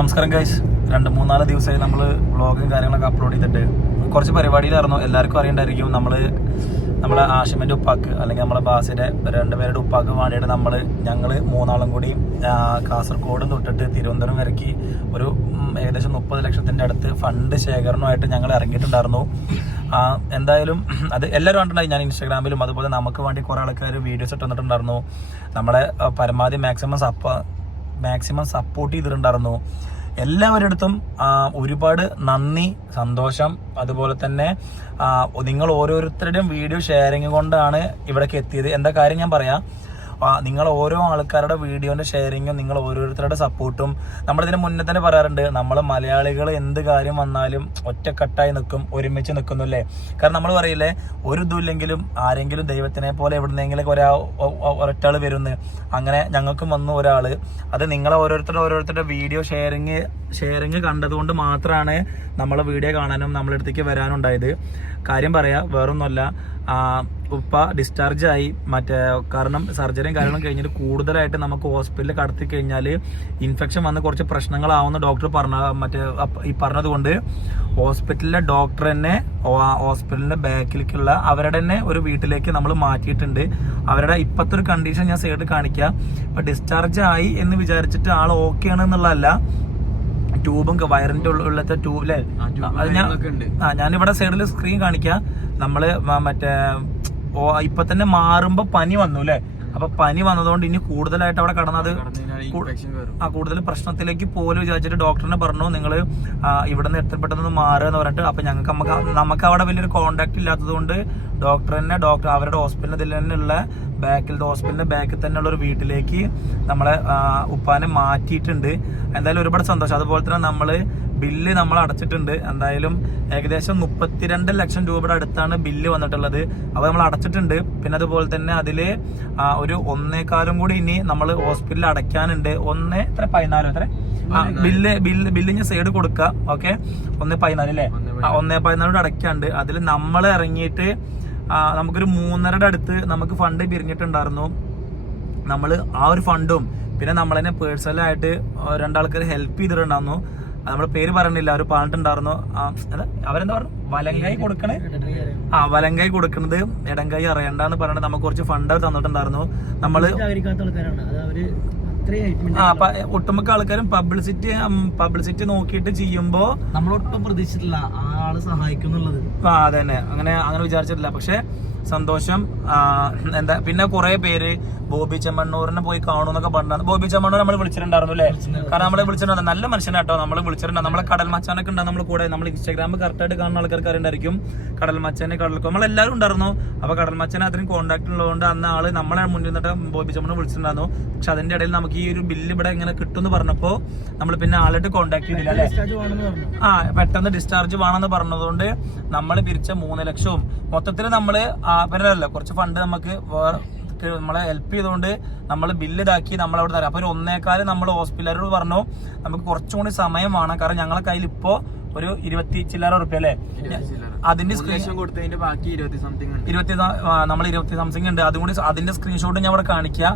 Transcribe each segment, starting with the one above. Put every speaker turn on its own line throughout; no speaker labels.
നമസ്കാരം ഗൈസ് രണ്ട് മൂന്നാൽ ദിവസമായി നമ്മൾ വ്ളോഗും കാര്യങ്ങളൊക്കെ അപ്ലോഡ് ചെയ്തിട്ട്. കുറച്ച് പരിപാടിയിലായിരുന്നു. എല്ലാവർക്കും അറിയണ്ടായിരിക്കും. നമ്മൾ നമ്മുടെ ആഷിമിന്റെ ഉപ്പാക്ക് അല്ലെങ്കിൽ നമ്മുടെ ബാസിന്റെ രണ്ടുപേരുടെ ഉപ്പാക്ക് വേണ്ടിയിട്ട് നമ്മൾ ഞങ്ങൾ മൂന്നാളും കൂടി കാസർഗോഡ് തൊട്ടിട്ട് തിരുവനന്തപുരം വരയ്ക്ക് ഒരു ഏകദേശം മുപ്പത് ലക്ഷത്തിന്റെ അടുത്ത് ഫണ്ട് ശേഖരണമായിട്ട് ഞങ്ങൾ ഇറങ്ങിയിട്ടുണ്ടായിരുന്നു. എന്തായാലും അത് എല്ലാവരും കണ്ടിട്ടുണ്ടായി. ഞാൻ ഇൻസ്റ്റാഗ്രാമിലും അതുപോലെ നമുക്ക് വേണ്ടി കുറേ ആൾക്കാർ വീഡിയോസ് ഇട്ട് വന്നിട്ടുണ്ടായിരുന്നു. നമ്മളെ പരമാവധി മാക്സിമം സപ്പ മാക്സിമം സപ്പോർട്ട് ചെയ്തിട്ടുണ്ടായിരുന്നു. എല്ലാവരുടെ അടുത്തും ഒരുപാട് നന്ദി സന്തോഷം. അതുപോലെ തന്നെ നിങ്ങൾ ഓരോരുത്തരുടെയും വീഡിയോ ഷെയറിങ് കൊണ്ടാണ് ഇവിടേക്ക് എത്തിയത്. എന്താ കാര്യം ഞാൻ പറയാം? ആ, നിങ്ങൾ ഓരോ ആൾക്കാരുടെ വീഡിയോന്റെ ഷെയറിങ്ങും നിങ്ങൾ ഓരോരുത്തരുടെ സപ്പോർട്ടും നമ്മളിതിന് മുന്നേ തന്നെ പറയാറുണ്ട്. നമ്മൾ മലയാളികൾ എന്ത് കാര്യം വന്നാലും ഒറ്റക്കെട്ടായി നിൽക്കും ഒരുമിച്ച് നിൽക്കുന്നു അല്ലേ? കാരണം നമ്മൾ പറയില്ലേ ഒരു ഇതുമില്ലെങ്കിലും ആരെങ്കിലും ദൈവത്തിനെ പോലെ എവിടുന്നെങ്കിലും ഒരാ ഒരൊറ്റാൾ വരുന്നു. അങ്ങനെ ഞങ്ങൾക്കും വന്നു ഒരാൾ അത് നിങ്ങളെ ഓരോരുത്തരുടെ ഓരോരുത്തരുടെ വീഡിയോ ഷെയറിങ് ഷെയറിങ് കണ്ടതുകൊണ്ട് മാത്രമാണ് നമ്മളെ വീഡിയോ കാണാനും നമ്മളെടുത്തേക്ക് വരാനുണ്ടായത്. കാര്യം പറയാ വേറൊന്നുമല്ല. ഉപ്പ ഡിസ്ചാർജ് ആയി. മറ്റേ കാരണം സർജറിയും കാര്യങ്ങളും കഴിഞ്ഞിട്ട് കൂടുതലായിട്ട് നമുക്ക് ഹോസ്പിറ്റലിൽ കടത്തി കഴിഞ്ഞാൽ ഇൻഫെക്ഷൻ വന്ന് കുറച്ച് പ്രശ്നങ്ങളാവുന്ന ഡോക്ടർ പറഞ്ഞ മറ്റേ ഈ പറഞ്ഞതുകൊണ്ട് ഹോസ്പിറ്റലിലെ ഡോക്ടർ തന്നെ ഹോസ്പിറ്റലിന്റെ ബാക്കിലേക്കുള്ള അവരുടെ തന്നെ ഒരു വീട്ടിലേക്ക് നമ്മൾ മാറ്റിയിട്ടുണ്ട്. അവരുടെ ഇപ്പോഴത്തെ ഒരു കണ്ടീഷൻ ഞാൻ സൈഡിൽ കാണിക്കാം. ഇപ്പൊ ഡിസ്ചാർജ് ആയി എന്ന് വിചാരിച്ചിട്ട് ആൾ ഓക്കെ ആണ് എന്നുള്ളതല്ല ട്യൂബും വയറിന്റെ ഉള്ളത്തെ ട്യൂബ് അല്ലേ ഞാൻ ഇവിടെ സൈഡിൽ സ്ക്രീൻ കാണിക്കാം. നമ്മൾ മറ്റേ ഓ ഇപ്പൊ തന്നെ മാറുമ്പോ പനി വന്നു അല്ലെ അപ്പൊ പനി വന്നതുകൊണ്ട് ഇനി കൂടുതലായിട്ട് അവിടെ കടന്നത് ആ കൂടുതൽ പ്രശ്നത്തിലേക്ക് പോലും വിചാരിച്ചിട്ട് ഡോക്ടറിനെ പറഞ്ഞു നിങ്ങൾ ഇവിടെ നിന്ന് എത്ര പെട്ടെന്ന് മാറുക എന്ന് പറഞ്ഞിട്ട് അപ്പൊ ഞങ്ങൾക്ക് നമുക്ക് നമുക്ക് അവിടെ വലിയൊരു കോണ്ടാക്ട് ഇല്ലാത്തത് കൊണ്ട് ഡോക്ടർ തന്നെ ഡോക്ടർ അവരുടെ ഹോസ്പിറ്റലിൽ തന്നെയുള്ള ബാക്കിൽ ഹോസ്പിറ്റലിന്റെ ബാക്കിൽ തന്നെ ഉള്ള ഒരു വീട്ടിലേക്ക് നമ്മളെ ഉപ്പാനെ മാറ്റിയിട്ടുണ്ട്. എന്തായാലും ഒരുപാട് സന്തോഷം. അതുപോലെ തന്നെ നമ്മൾ ബില്ല് നമ്മൾ അടച്ചിട്ടുണ്ട്. എന്തായാലും ഏകദേശം മുപ്പത്തിരണ്ട് ലക്ഷം രൂപയുടെ അടുത്താണ് ബില്ല് വന്നിട്ടുള്ളത്. അത് നമ്മൾ അടച്ചിട്ടുണ്ട്. പിന്നെ അതുപോലെ തന്നെ അതിൽ ഒരു ഒന്നേക്കാലും കൂടി ഇനി നമ്മൾ ഹോസ്പിറ്റലിൽ അടയ്ക്കാനുണ്ട്. ഒന്ന് എത്ര? പതിനാലോ എത്ര? ബില്ല് ബില്ല് ബില്ല് ഞാൻ സൈഡ് കൊടുക്കുക ഓക്കെ? ഒന്ന് പതിനാല് അല്ലേ? ഒന്നേ പതിനാലോട് അടയ്ക്കാണ്ട് അതിൽ നമ്മൾ ഇറങ്ങിയിട്ട് നമുക്കൊരു മൂന്നരയുടെ അടുത്ത് നമുക്ക് ഫണ്ട് പിരിഞ്ഞിട്ടുണ്ടായിരുന്നു. നമ്മൾ ആ ഒരു ഫണ്ടും പിന്നെ നമ്മൾ തന്നെ പേഴ്സണലായിട്ട് രണ്ടാൾക്കാർ ഹെൽപ്പ് ചെയ്തിട്ടുണ്ടായിരുന്നു. നമ്മുടെ പേര് പറഞ്ഞില്ല അവർ പറഞ്ഞിട്ടുണ്ടായിരുന്നു? അവരെന്താ പറഞ്ഞു? വലങ്കായി കൊടുക്കണേ? ആ വലങ്കായി കൊടുക്കുന്നത് ഇടങ്കായി അറിയണ്ടെന്ന് പറഞ്ഞിട്ട് നമുക്ക് കുറച്ച് ഫണ്ട് അവർ തന്നിട്ടുണ്ടായിരുന്നു. നമ്മൾ ഒട്ടുമിക്ക ആൾക്കാരും പബ്ലിസിറ്റി പബ്ലിസിറ്റി നോക്കിയിട്ട് ചെയ്യുമ്പോ
നമ്മളൊട്ടും പ്രതീക്ഷിച്ചിട്ടില്ല ആ ആൾ സഹായിക്കുന്നുള്ളത്.
ആ അതന്നെ. അങ്ങനെ അങ്ങനെ വിചാരിച്ചിട്ടില്ല. പക്ഷെ സന്തോഷം. എന്താ പിന്നെ കുറെ പേര് ബോബി ചെമ്മണ്ണൂരിനെ പോയി കാണുന്നൊക്കെ പറഞ്ഞാൽ ബോബി ചെമ്മണ്ണൂർ നമ്മൾ വിളിച്ചിട്ടുണ്ടായിരുന്നു അല്ലേ? കാരണം നമ്മളെ വിളിച്ചിട്ടുണ്ടായിരുന്നു. നല്ല മനുഷ്യനാട്ടോ നമ്മൾ വിളിച്ചിട്ടുണ്ട് നമ്മളെ കടൽ മച്ചാനൊക്കെ ഉണ്ട് നമ്മൾ കൂടെ നമ്മൾ ഇൻസ്റ്റാഗ്രാമിൽ കറക്റ്റായിട്ട് കാണുന്ന ആൾക്കാർക്ക് അറിയണ്ടായിരിക്കും കടൽ മച്ചാനെ കടൽ നമ്മളെല്ലാവരും ഉണ്ടായിരുന്നു. അപ്പൊ കടൽ മച്ചാൻ അത്രയും കോൺടാക്ട് ഉള്ളതുകൊണ്ട് അന്ന് ആൾ നമ്മളെ മുന്നിൽ നിന്നിട്ട് ബോബി ചെമ്മണ്ണൂർ വിളിച്ചിട്ടുണ്ടായിരുന്നു. പക്ഷെ അതിന്റെ ഇടയിൽ നമുക്ക് ഈ ഒരു ബില്ല് ഇവിടെ ഇങ്ങനെ കിട്ടും എന്ന് പറഞ്ഞപ്പോ നമ്മൾ പിന്നെ ആളായിട്ട് കോൺടാക്ട് ചെയ്തില്ല അല്ലേ?
പറഞ്ഞു.
ആ പെട്ടെന്ന് ഡിസ്ചാർജ് വേണമെന്ന് പറഞ്ഞതുകൊണ്ട് നമ്മൾ പിരിച്ച മൂന്ന് ലക്ഷവും മൊത്തത്തിൽ നമ്മൾ അവരല്ല കുറച്ച് ഫണ്ട് നമുക്ക് നമ്മളെ ഹെൽപ്പ് ചെയ്തുകൊണ്ട് നമ്മൾ ബില്ല് ഇതാക്കി നമ്മൾ അവിടെ തരാം. അപ്പോൾ ഒരു ഒന്നേക്കാൽ നമ്മൾ ഹോസ്പിറ്റലോട് പറഞ്ഞു നമുക്ക് കുറച്ചും കൂടി സമയം വേണം. കാരണം ഞങ്ങളെ കയ്യിൽ ഇപ്പോൾ ഒരു ഇരുപത്തി ചില്ലറ റുപ്യ അല്ലേ? അതിന്റെ സ്ക്രീൻഷോട്ട്
കൊടുത്തതിന്റെ ബാക്കി ഇരുപത്തി സംതിങ് ഉണ്ട്.
ഇരുപത്തി നമ്മൾ ഇരുപത്തി സംതിങ് ഉണ്ട്. അതും കൂടി അതിന്റെ സ്ക്രീൻഷോട്ട് ഞാൻ ഇവിടെ കാണിക്കുക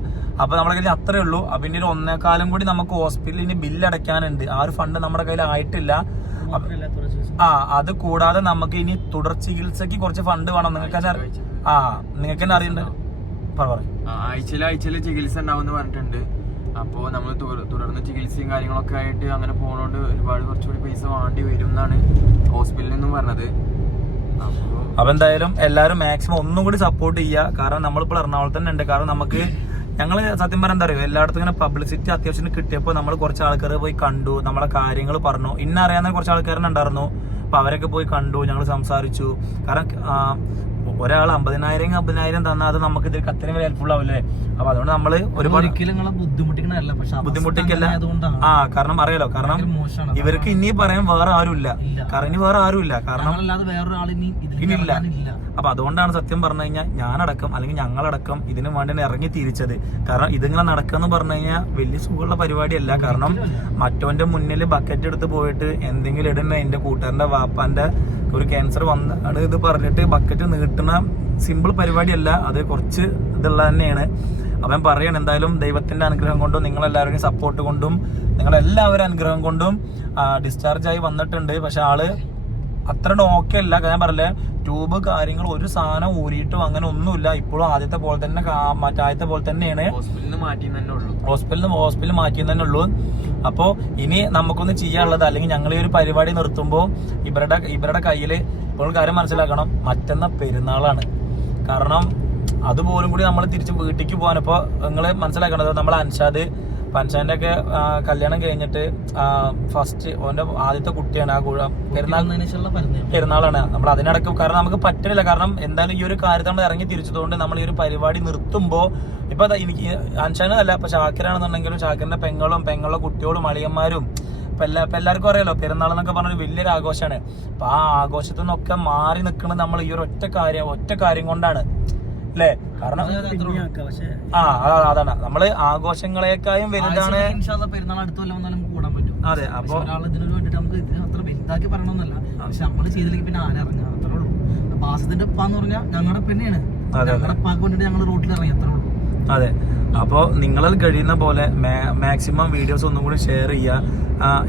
അപ്പൊ നമ്മുടെ കയ്യിൽ അത്രേ ഉള്ളൂ. അപ്പൊ ഇനി ഒരു ഒന്നേക്കാലം കൂടി നമുക്ക് ഹോസ്പിറ്റലിന് ബില്ല് അടയ്ക്കാനുണ്ട്. ആ ഒരു ഫണ്ട് നമ്മുടെ കയ്യിൽ ആയിട്ടില്ല. ആ അത് കൂടാതെ നമുക്ക് ഇനി തുടർ ചികിത്സക്ക് കുറച്ച് ഫണ്ട് വേണം. നിങ്ങൾക്ക് തന്നെ ആ നിങ്ങൾക്ക് തന്നെ അറിയണ്ട?
ആഴ്ചയിൽ ആഴ്ചയിൽ ചികിത്സ ഉണ്ടാവും പറഞ്ഞിട്ടുണ്ട്. അപ്പോ നമ്മൾ തുടർന്ന് ചികിത്സയും കാര്യങ്ങളൊക്കെ ആയിട്ട് അങ്ങനെ പോണോണ്ട് ഒരുപാട് കുറച്ചുകൂടി പൈസ വേണ്ടി വരും എന്നാണ് ഹോസ്പിറ്റലിൽ നിന്നും പറഞ്ഞത്. അപ്പോ
അപ്പൊ എന്തായാലും എല്ലാരും മാക്സിമം ഒന്നും കൂടി സപ്പോർട്ട് ചെയ്യുക കാരണം നമ്മളിപ്പോൾ എറണാകുളത്ത് തന്നെ ഉണ്ട്. കാരണം നമുക്ക് ഞങ്ങൾ സത്യം പറയാൻ എന്താ അറിയോ? എല്ലായിടത്തും ഇങ്ങനെ പബ്ലിസിറ്റി അത്യാവശ്യം കിട്ടിയപ്പോൾ നമ്മൾ കുറച്ച് ആൾക്കാർ പോയി കണ്ടു നമ്മളെ കാര്യങ്ങൾ പറഞ്ഞു. ഇന്നറിയാവുന്ന കുറച്ച് ആൾക്കാരെ ഉണ്ടായിരുന്നു. അപ്പൊ അവരൊക്കെ പോയി കണ്ടു ഞങ്ങൾ സംസാരിച്ചു. കാരണം ഒരാൾ അമ്പതിനായിരം അമ്പതിനായിരം തന്നാൽ അത് നമുക്ക് ഇതിൽ കത്തിന് വരെ ഹെൽപ്ഫുൾ ആവില്ലേ? അപ്പൊ അതുകൊണ്ട് നമ്മൾ ഒരുപാട്
ബുദ്ധിമുട്ടിക്കണല്ല പക്ഷെ
ബുദ്ധിമുട്ടിക്കല്ല. ആ കാരണം അറിയാലോ കാരണം ഇവർക്ക് ഇനി പറയാൻ വേറെ ആരുമില്ല. കാരണം ഇനി വേറെ ആരുമില്ല. കാരണം ഇനിയില്ല. അപ്പൊ അതുകൊണ്ടാണ് സത്യം പറഞ്ഞു കഴിഞ്ഞാൽ ഞാനടക്കം അല്ലെങ്കിൽ ഞങ്ങളടക്കം ഇതിനു വേണ്ടി ഇറങ്ങി തിരിച്ചത്. കാരണം ഇതിങ്ങനെ നടക്കുന്ന പറഞ്ഞു കഴിഞ്ഞാൽ വലിയ സുഖമുള്ള പരിപാടിയല്ല. കാരണം മറ്റോന്റെ മുന്നിൽ ബക്കറ്റ് എടുത്ത് പോയിട്ട് എന്തെങ്കിലും ഇടുന്ന എന്റെ കൂട്ടുകാരന്റെ വാപ്പാന്റെ ഒരു ക്യാൻസർ വന്നാണ് ഇത് പറഞ്ഞിട്ട് ബക്കറ്റ് നീട്ടുന്ന സിമ്പിൾ പരിപാടിയല്ല അത് കുറച്ച് ഇതുള്ള തന്നെയാണ്. അവൻ പറയണം എന്തായാലും ദൈവത്തിന്റെ അനുഗ്രഹം കൊണ്ടും നിങ്ങളെല്ലാവരുടെയും സപ്പോർട്ട് കൊണ്ടും നിങ്ങളെല്ലാവരും അനുഗ്രഹം കൊണ്ടും ഡിസ്ചാർജ് ആയി വന്നിട്ടുണ്ട്. പക്ഷെ ആൾ അത്ര ഓക്കെ അല്ല. ഞാൻ പറഞ്ഞില്ലേ ട്യൂബ് കാര്യങ്ങൾ ഒരു സാധനം ഊരിയിട്ടും അങ്ങനെ ഒന്നുമില്ല. ഇപ്പോഴും ആദ്യത്തെ പോലെ തന്നെ മറ്റാദ്യത്തെ മറ്റേ ആദ്യത്തെ പോലെ തന്നെയാണ്.
ഹോസ്പിറ്റലിൽ നിന്ന് മാറ്റി തന്നെ ഉള്ളൂ.
ഹോസ്പിറ്റലിൽ നിന്ന് ഹോസ്പിറ്റലിൽ മാറ്റി തന്നെ ഉള്ളൂ. അപ്പോ ഇനി നമുക്കൊന്ന് ചെയ്യാനുള്ളത് അല്ലെങ്കിൽ ഞങ്ങൾ ഈ ഒരു പരിപാടി നിർത്തുമ്പോൾ ഇവരുടെ ഇവരുടെ കയ്യിൽ ഇപ്പോൾ കാര്യം മനസ്സിലാക്കണം. മറ്റന്ന പെരുന്നാളാണ്. കാരണം അതുപോലും കൂടി നമ്മൾ തിരിച്ച് വീട്ടിലേക്ക് പോകാൻ ഇപ്പോൾ നിങ്ങൾ മനസ്സിലാക്കണത് നമ്മൾ അൻഷാദ് പൻഷാന്റെ ഒക്കെ കല്യാണം കഴിഞ്ഞിട്ട് ഫസ്റ്റ് ഓന്റെ ആദ്യത്തെ കുട്ടിയാണ് ആ കുഴ പെരുന്നാൾ പെരുന്നാളാണ്. നമ്മൾ അതിനടക്ക് കാരണം നമുക്ക് പറ്റില്ല കാരണം എന്തായാലും ഈ ഒരു കാര്യത്തിൽ നമ്മൾ ഇറങ്ങി തിരിച്ചതുകൊണ്ട് നമ്മൾ ഈ ഒരു പരിപാടി നിർത്തുമ്പോൾ ഇപ്പൊ എനിക്ക് എനിക്ക് അൻഷാനല്ല ഇപ്പൊ ഷാക്കിറാണെന്നുണ്ടെങ്കിലും ഷാക്കിറിന്റെ പെങ്ങളും പെങ്ങളുടെ കുട്ടികളും അളിയന്മാരും ഇപ്പം എല്ലാ ഇപ്പൊ എല്ലാവർക്കും അറിയാലോ പെരുന്നാൾ എന്നൊക്കെ പറഞ്ഞൊരു വലിയൊരു ആഘോഷമാണ്. അപ്പൊ ആ ആഘോഷത്തിൽ നിന്നൊക്കെ മാറി നിൽക്കുന്നത് നമ്മൾ ഈ ഒരു ഒറ്റ കാര്യം ഒറ്റ കാര്യം കൊണ്ടാണ്. അല്ലേ കാരണം
പക്ഷേ
ആ അതാണ് അതാണ്. നമ്മൾ ആഘോഷങ്ങളെക്കായും വലുതാണ്
പെരുന്നാൾ അടുത്ത കൊല്ലം വന്നാലും കൂടാൻ പറ്റും.
അതെ അപ്പൊ
ഇതിനു വേണ്ടിട്ട് നമുക്ക് ഇതിന് അത്ര വലുതാക്കി പറയണമെന്നല്ല. പക്ഷെ നമ്മൾ ചെയ്തില്ലെങ്കിൽ പിന്നെ ആന ഇറങ്ങുക അത്രേ ഉള്ളൂ. ബാസത്തിന്റെ ഉപ്പ എന്ന് പറഞ്ഞാൽ ഞങ്ങളുടെ പെണ്ണെയാണ്.
അതെ.
ഞങ്ങളുടെ ഉപ്പാക്ക് വേണ്ടിട്ട് ഞങ്ങൾ റോട്ടിൽ ഇറങ്ങി അത്രേ ഉള്ളൂ.
അതെ. അപ്പോൾ നിങ്ങളാൽ കഴിയുന്ന പോലെ മാക്സിമം വീഡിയോസ് ഒന്നും കൂടി ഷെയർ ചെയ്യുക.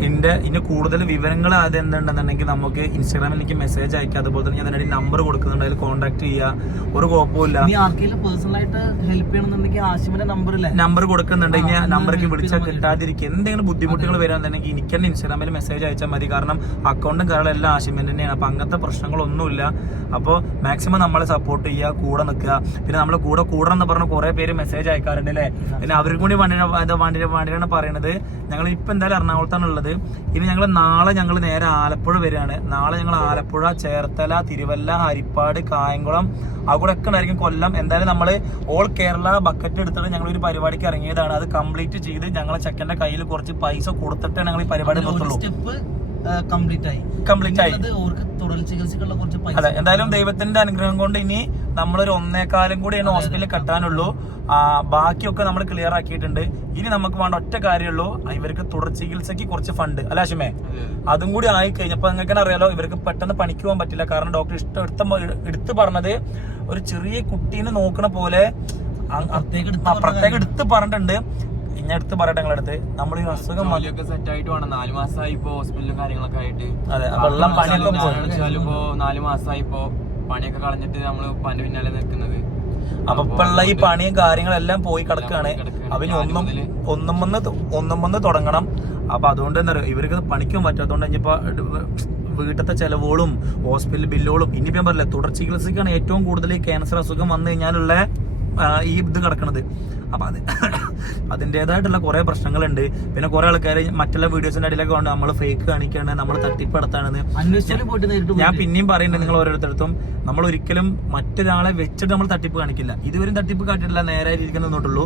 എന്റെ ഇതിന്റെ കൂടുതൽ വിവരങ്ങൾ അത് എന്തുണ്ടെന്നുണ്ടെങ്കിൽ നമുക്ക് ഇൻസ്റ്റാഗ്രാമിൽ എനിക്ക് മെസ്സേജ് അയക്കുക അതുപോലെ തന്നെ ഞാൻ അതിന്റെ നമ്പർ കൊടുക്കുന്നുണ്ട്. അതിൽ കോൺടാക്ട് ചെയ്യുക ഒരു കുഴപ്പമില്ല
ഹെൽപ്പ് ചെയ്യണമെന്നുണ്ടെങ്കിൽ ആശിമിന്റെ നമ്പർ
നമ്പർ കൊടുക്കുന്നുണ്ട്. ഇനി നമ്പർക്ക് വിളിച്ചാൽ
കിട്ടാതിരിക്കുക
കിട്ടാതിരിക്കും. എന്തെങ്കിലും ബുദ്ധിമുട്ടുകൾ വരാന്നുണ്ടെങ്കിൽ എനിക്ക് തന്നെ ഇൻസ്റ്റാഗ്രാമിൽ മെസ്സേജ് അയച്ചാൽ മതി. കാരണം അക്കൗണ്ടും കാരണം എല്ലാം ആശിമൻ തന്നെയാണ്. അപ്പൊ അങ്ങനത്തെ പ്രശ്നങ്ങളൊന്നുമില്ല അപ്പോൾ മാക്സിമം നമ്മളെ സപ്പോർട്ട് ചെയ്യുക കൂടെ നിൽക്കുക. പിന്നെ നമ്മളെ കൂടെ കൂടണം എന്ന് പറഞ്ഞ കുറെ പേര് മെസ്സേജ് അയക്കാറുണ്ട് അല്ലേ? പിന്നെ അവർക്കും കൂടി വണ്ടി വണ്ടി വണ്ടിയാണ് പറയുന്നത് ഞങ്ങൾ ഇപ്പൊ എന്തായാലും എറണാകുളത്താണ് ഉള്ളത് ഇനി ഞങ്ങൾ നാളെ ഞങ്ങൾ നേരെ ആലപ്പുഴ വരികയാണ്. നാളെ ഞങ്ങൾ ആലപ്പുഴ ചേർത്തല തിരുവല്ല ഹരിപ്പാട് കായംകുളം അവിടെയൊക്കെ ഉണ്ടായിരിക്കും കൊല്ലം. എന്തായാലും നമ്മൾ ഓൾ കേരള ബക്കറ്റ് എടുത്തിട്ട് ഞങ്ങൾ ഒരു പരിപാടിക്ക് ഇറങ്ങിയതാണ്. അത് കംപ്ലീറ്റ് ചെയ്ത് ഞങ്ങളെ ചെക്കന്റെ കയ്യിൽ കുറച്ച് പൈസ കൊടുത്തിട്ട് ഞങ്ങൾ ഈ പരിപാടി നിർത്തുള്ളൂ.
കംപ്ലീറ്റ് ആയി.
കംപ്ലീറ്റ് ആയി. എന്തായാലും ദൈവത്തിന്റെ അനുഗ്രഹം കൊണ്ട് ഇനി നമ്മളൊരു ഒന്നേകാലം കൂടിയാണ് ഹോസ്പിറ്റലിൽ കെട്ടാനുള്ളൂ. ബാക്കിയൊക്കെ നമ്മൾ ക്ലിയർ ആക്കിയിട്ടുണ്ട്. ഇനി നമുക്ക് വേണ്ട ഒറ്റ കാര്യമുള്ളൂ. ഇവർക്ക് തുടർ ചികിത്സയ്ക്ക് കുറച്ച് ഫണ്ട് അല്ല അശ്മേ അതും. കൂടി ആയി കഴിഞ്ഞപ്പോൾ നിങ്ങൾക്ക് അറിയാലോ ഇവർക്ക് പെട്ടെന്ന് പണിക്ക് പോകാൻ പറ്റില്ല. കാരണം ഡോക്ടർ ഇഷ്ടം എടുത്ത എടുത്തു പറഞ്ഞത് ഒരു ചെറിയ കുട്ടീനെ നോക്കണ പോലെ
പ്രത്യേകം എടുത്ത്
പറഞ്ഞിട്ടുണ്ട്. ഇന്ന എടുത്ത് പറയട്ടെ നിങ്ങളടുത്ത് നമ്മൾ ഈ അസുഖം
സെറ്റ് ആയിട്ട് വേണം. നാല് മാസമായി ഇപ്പോ ഹോസ്പിറ്റലും കാര്യങ്ങളൊക്കെ ആയിട്ട്.
അതെ വെള്ളം പണിയൊക്കെ
നാല് മാസമായി ഇപ്പൊ പണിയൊക്കെ കളഞ്ഞിട്ട് നമ്മൾ പണി പിന്നാലെ നിൽക്കുന്നത്
അപ്പൊ ഇപ്പുള്ള ഈ പണിയും കാര്യങ്ങളെല്ലാം പോയി
കിടക്കുകയാണ്.
അവന് ഒന്നും ഒന്നും വന്ന് ഒന്നും വന്ന് തുടങ്ങണം. അപ്പൊ അതുകൊണ്ട് എന്താ പറയുക ഇവർക്ക് പണിക്കും പറ്റാത്തതുകൊണ്ട് ഇനിയിപ്പോ വീട്ടിലത്തെ ചെലവുകളും ഹോസ്പിറ്റൽ ബില്ലുകളും ഇനിയിപ്പോ ഞാൻ പറയില്ല തുടർ ചികിത്സക്കാണ് ഏറ്റവും കൂടുതൽ ക്യാൻസർ അസുഖം വന്നു കഴിഞ്ഞാലുള്ള ഈ ഇത് കിടക്കണത്. അപ്പൊ അത് അതിന്റെതായിട്ടുള്ള കുറെ പ്രശ്നങ്ങളുണ്ട്. പിന്നെ കുറെ ആൾക്കാർ മറ്റുള്ള വീഡിയോസിന്റെ അടിയിലൊക്കെ കൊണ്ട് നമ്മൾ ഫേക്ക് കാണിക്കാണ് നമ്മൾ തട്ടിപ്പടത്താണെന്ന്. ഞാൻ പിന്നെയും പറയുന്നുണ്ട് നിങ്ങൾ ഓരോരുത്തർക്കും. നമ്മൾ ഒരിക്കലും മറ്റൊരാളെ വെച്ചിട്ട് നമ്മൾ തട്ടിപ്പ് കാണിക്കില്ല. ഇതുവരും തട്ടിപ്പ് കാട്ടിട്ടില്ല നേരെ ഇരിക്കുന്ന നിന്നോട്ടുള്ളൂ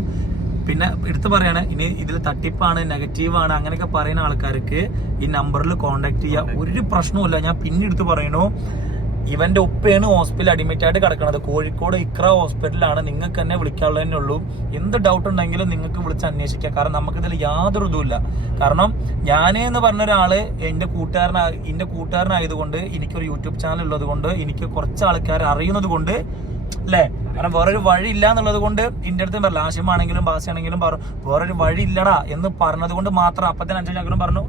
പിന്നെ എടുത്തു പറയാണ് ഇനി ഇതിൽ തട്ടിപ്പാണ് നെഗറ്റീവാണ് അങ്ങനെയൊക്കെ പറയുന്ന ആൾക്കാർക്ക് ഈ നമ്പറിൽ കോണ്ടാക്ട് ചെയ്യുക ഒരു പ്രശ്നവുമില്ല. ഞാൻ പിന്നെ എടുത്ത് പറയണു ഇവന്റെ ഉപ്പയാണ് ഹോസ്പിറ്റലിൽ അഡ്മിറ്റ് ആയിട്ട് കിടക്കുന്നത് കോഴിക്കോട് ഇക്ര ഹോസ്പിറ്റലാണ് നിങ്ങൾക്ക് തന്നെ വിളിക്കാനുള്ളതന്നെ ഉള്ളൂ. എന്ത് ഡൗട്ട് ഉണ്ടെങ്കിലും നിങ്ങൾക്ക് വിളിച്ച് അന്വേഷിക്കാം. കാരണം നമുക്കിതിൽ യാതൊരു ഇതുമില്ല. കാരണം ഞാനേ എന്ന് പറഞ്ഞ ഒരാൾ എന്റെ കൂട്ടുകാരന എന്റെ കൂട്ടുകാരനായതുകൊണ്ട് എനിക്കൊരു യൂട്യൂബ് ചാനൽ ഉള്ളത് കൊണ്ട് എനിക്ക് കുറച്ച് ആൾക്കാർ അറിയുന്നത് കൊണ്ട് അല്ലേ? കാരണം വേറൊരു വഴി ഇല്ല എന്നുള്ളത് കൊണ്ട് ഇന്റെ അടുത്ത് പറയില്ല ആശയമാണെങ്കിലും ഭാഷയാണെങ്കിലും പറഞ്ഞു വേറൊരു വഴി ഇല്ലടാ എന്ന് പറഞ്ഞത് കൊണ്ട് മാത്രം അപ്പത്തന്നെ അഞ്ചു ഞങ്ങളും പറഞ്ഞു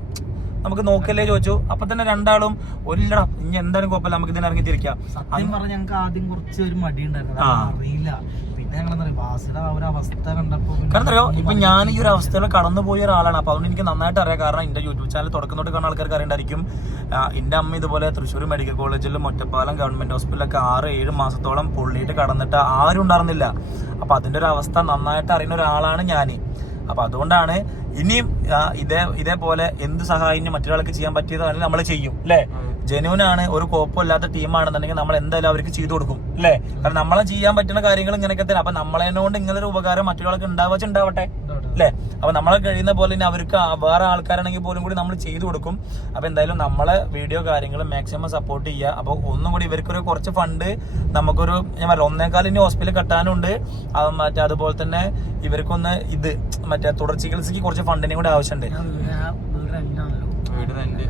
നമുക്ക് നോക്കല്ലേ ചോദിച്ചു. അപ്പൊ തന്നെ രണ്ടാളും ഒരില്ലടാ ഇനി എന്തായാലും കുഴപ്പമില്ല നമുക്ക് ഇതിന് ഇറങ്ങി തിരിക്കാം.
ആദ്യം പറഞ്ഞ ഞങ്ങൾക്ക് ആദ്യം കുറച്ച് ഒരു മടി ഉണ്ടായിരുന്നു. അറിയില്ല. പിന്നെ ഞങ്ങൾ എന്താ പറയാ ബാസിയുടെ ആ ഒരു അവസ്ഥ കണ്ടപ്പോ
കാരണം അറിയോ ഇപ്പൊ ഞാൻ ഈ ഒരു അവസ്ഥയിൽ കടന്നു പോയ ഒരാളാണ്. അപ്പൊ അതുകൊണ്ട് എനിക്ക് നന്നായിട്ട് അറിയാം. കാരണം എന്റെ യൂട്യൂബ് ചാനൽ തുടക്കുന്നോട്ട് കാണുന്ന ആൾക്കാർക്ക് അറിയണ്ടായിരിക്കും. എന്റെ അമ്മ ഇതുപോലെ തൃശ്ശൂർ മെഡിക്കൽ കോളേജിലും ഒറ്റപ്പാലം ഗവൺമെന്റ് ഹോസ്പിറ്റലൊക്കെ ആറ് ഏഴ് മാസത്തോളം പൊള്ളിയിട്ട് കടന്നിട്ട് ആരും ഉണ്ടായിരുന്നില്ല. അപ്പൊ അതിന്റെ ഒരു അവസ്ഥ നന്നായിട്ട് അറിയുന്ന ഒരാളാണ് ഞാൻ അപ്പൊ അതുകൊണ്ടാണ് ഇനിയും ഇതേ ഇതേപോലെ എന്ത് സഹായം മറ്റൊരാൾക്ക് ചെയ്യാൻ പറ്റിയതാണെങ്കിൽ നമ്മൾ ചെയ്യും അല്ലേ ആണ് ഒരു കുഴപ്പമില്ലാത്ത ടീമാണെന്നുണ്ടെങ്കിൽ നമ്മൾ എന്തായാലും അവർക്ക് ചെയ്തു കൊടുക്കും അല്ലേ കാരണം നമ്മളെ ചെയ്യാൻ പറ്റുന്ന കാര്യങ്ങൾ ഇങ്ങനെയൊക്കെ തന്നെ. അപ്പൊ നമ്മളെ കൊണ്ട് ഇങ്ങനെ ഒരു ഉപകാരം മറ്റൊരാൾക്ക് ഉണ്ടാവുക ഉണ്ടാവട്ടെ? അല്ലേ അപ്പൊ നമ്മളെ കഴിയുന്ന പോലെ തന്നെ അവർക്ക് വേറെ ആൾക്കാരാണെങ്കിൽ പോലും കൂടി നമ്മൾ ചെയ്തു കൊടുക്കും. അപ്പൊ എന്തായാലും നമ്മളെ വീഡിയോ കാര്യങ്ങൾ മാക്സിമം സപ്പോർട്ട് ചെയ്യുക. അപ്പൊ ഒന്നും കൂടി ഇവർക്കൊരു കുറച്ച് ഫണ്ട് നമുക്കൊരു ഞാൻ പറയാം ഒന്നേക്കാൾ ഇനി ഹോസ്പിറ്റലിൽ കെട്ടാനുണ്ട്. അത് മറ്റേ അതുപോലെ തന്നെ ഇവർക്കൊന്ന് ഇത് മറ്റേ തുടർ ചികിത്സയ്ക്ക് കുറച്ച് ഫണ്ടിനും കൂടി ആവശ്യമുണ്ട്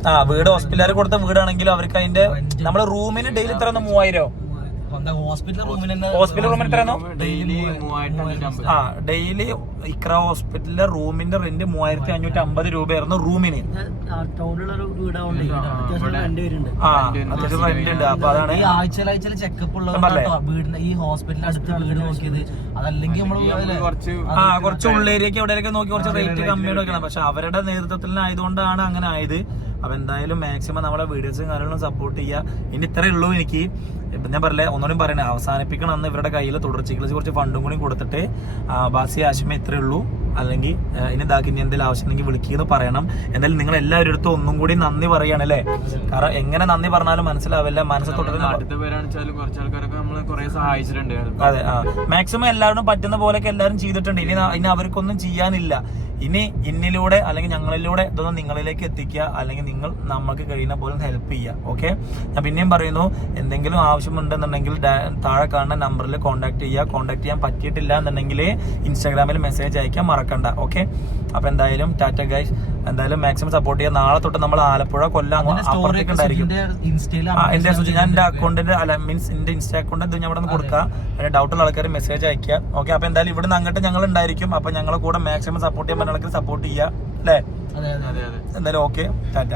ആ വീട്
ഹോസ്പിറ്റലുകാർ കൊടുത്ത വീടാണെങ്കിലും അവർക്ക് അതിന്റെ നമ്മുടെ റൂമിന് ഡെയിലി ഇത്ര മൂവായിരോ?
ഹോസ്പിറ്റൽ റൂമിന് തന്നെ
ഹോസ്പിറ്റൽ റൂമിന് എത്രയാണോ ആ ഡെയിലി ഇക്ര ഹോസ്പിറ്റലിലെ റൂമിന്റെ റെന്റ് മൂവായിരത്തി അഞ്ഞൂറ്റി അമ്പത് രൂപയായിരുന്നു റൂമിന് ആ അത്യാവശ്യം റെന്റ് ഉണ്ട്. അപ്പൊ അതാണ്
ചെക്കപ്പ് ഈ അടുത്ത് വീട് നോക്കിയത്. അതല്ലെങ്കിൽ
ആ കുറച്ച് ഉള്ളേരിയൊക്കെ എവിടെയൊക്കെ നോക്കി കുറച്ച് റേറ്റ് കമ്മിയുടെ വെക്കണം. പക്ഷെ അവരുടെ നേതൃത്വത്തിലായതുകൊണ്ടാണ് അങ്ങനെ ആയത്. അപ്പൊ എന്തായാലും മാക്സിമം നമ്മളെ വീഡിയോസും കാര്യങ്ങളും സപ്പോർട്ട് ചെയ്യുക ഇനി ഇത്രേ ഉള്ളൂ എനിക്ക്. ഇപ്പം ഞാൻ പറയലേ ഒന്നുകൂടി പറയണേ അവസാനിപ്പിക്കണം അന്ന് ഇവരുടെ കയ്യിൽ തുടർച്ചയ്ക്ക് കുറച്ച് ഫണ്ടും കൂടി കൊടുത്തിട്ട് ബാസി ആശുമ ഇത്രേ ഉള്ളൂ. അല്ലെങ്കിൽ ഇനി ഇതാക്കി ഇനി എന്തെങ്കിലും ആവശ്യം ഉണ്ടെങ്കിൽ വിളിക്കുന്നു പറയണം. എന്തായാലും നിങ്ങൾ എല്ലാവരുടെ അടുത്തും ഒന്നും കൂടി നന്ദി പറയാണ് അല്ലേ? കാരണം എങ്ങനെ നന്ദി പറഞ്ഞാലും മനസ്സിലാവില്ല. മനസ്സിൽ തുടരുന്ന അതെ മാക്സിമം എല്ലാവരും പറ്റുന്ന പോലെയൊക്കെ എല്ലാവരും ചെയ്തിട്ടുണ്ട്. ഇനി ഇനി അവർക്കൊന്നും ചെയ്യാനില്ല. ഇനി ഇന്നിലൂടെ അല്ലെങ്കിൽ ഞങ്ങളിലൂടെ ഇതൊന്നും നിങ്ങളിലേക്ക് എത്തിക്കുക. അല്ലെങ്കിൽ നിങ്ങൾ നമ്മൾക്ക് കഴിയുന്ന പോലെ ഹെൽപ്പ് ചെയ്യുക. ഓക്കെ ഞാൻ പിന്നെയും പറയുന്നു എന്തെങ്കിലും ആവശ്യമുണ്ടെന്നുണ്ടെങ്കിൽ താഴെ കാണുന്ന നമ്പറിൽ കോൺടാക്ട് ചെയ്യുക. കോൺടാക്ട് ചെയ്യാൻ പറ്റിയിട്ടില്ല എന്നുണ്ടെങ്കിൽ ഇൻസ്റ്റാഗ്രാമിൽ മെസ്സേജ് അയക്കാൻ മറക്കണ്ട. ഓക്കെ അപ്പോൾ എന്തായാലും ടാറ്റ ഗൈസ് എന്തായാലും മാക്സിമം സപ്പോർട്ട് ചെയ്യാം. നാളെ തൊട്ട് നമ്മൾ ആലപ്പുഴ കൊല്ലം അപ്പുറത്തേക്ക് ഉണ്ടായിരിക്കും. എന്റെ ഞാൻ എന്റെ അക്കൗണ്ടിന്റെ അല്ല മീൻസ് എന്റെ ഇൻസ്റ്റാ അക്കൗണ്ട് ഇത് ഞാൻ ഇവിടെ നിന്ന് കൊടുക്കാം. അതിന് ഡൗട്ടുള്ള ആൾക്കാർ മെസ്സേജ് അയക്കുക ഓക്കെ അപ്പൊ എന്തായാലും ഇവിടുന്ന് അങ്ങോട്ട് ഞങ്ങൾ ഉണ്ടായിരിക്കും. അപ്പൊ ഞങ്ങളെ കൂടെ മാക്സിമം സപ്പോർട്ട് ചെയ്യാൻ പറ്റുന്ന സപ്പോർട്ട് ചെയ്യുക. അല്ലേ? എന്തായാലും ഓക്കെ ടാറ്റ.